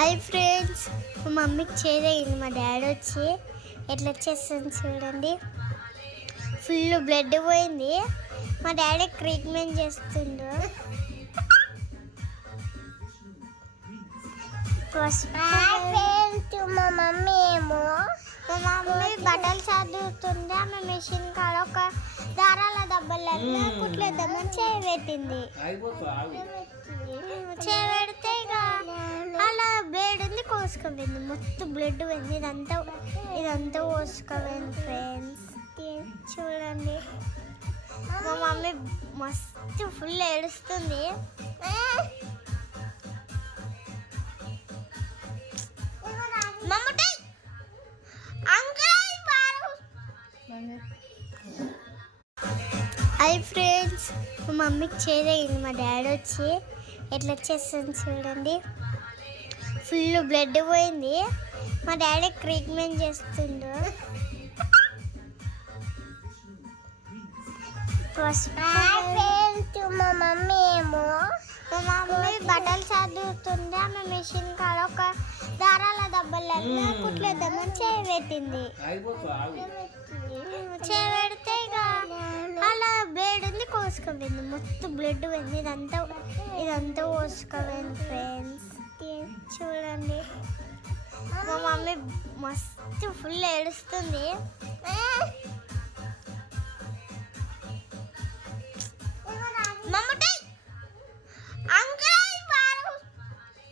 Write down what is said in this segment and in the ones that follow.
Hi friends, మా మమ్మీకి చేదయింది. మా డాడీ వచ్చి ఎట్లా వచ్చేస్తుంది చూడండి. ఫుల్ బ్లడ్ పోయింది. మా డాడీ ట్రీట్మెంట్ చేస్తుండ్రు. మా మమ్మీ బట్టలు చదువుతుంది. ఆమె మిషన్ కాడ ఒక దారాల దెబ్బలలో కుట్లేద్దామని చేయబెట్టింది. చేయబెడితే ఇక అలా బ్లేడ్ ఉంది, కోసుకోపోయింది. మొత్తం బ్లడ్ పోయింది. ఇదంతా కోసుకోపోయింది ఫ్రెండ్స్. చూడండి, మా మమ్మీ మస్తు ఫుల్ ఏడుస్తుంది. హాయ్ ఫ్రెండ్స్, మా మమ్మీకి చేదయింది. మా డాడీ వచ్చి ఎట్లా వచ్చేస్తుంది చూడండి. ఫుల్ బ్లడ్ పోయింది. మా డాడీ ట్రీట్మెంట్ చేస్తుండ్రు. మా మమ్మీ బట్టలు చదువుతుంది. ఆమె మిషన్ కాడ ఒక దారాల దెబ్బలలో కుట్లేద్దామని చేయబెట్టింది. చేయబెడితే ఇక అలా బ్లేడ్ ఉంది, కోసుకోపోయింది. మొత్తం బ్లడ్ పోయింది. ఇదంతా కోసుకోపోయింది ఫ్రెండ్స్. చూడండి, మా మమ్మీ మస్తు ఫుల్ ఏడుస్తుంది.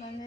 మమ్మీ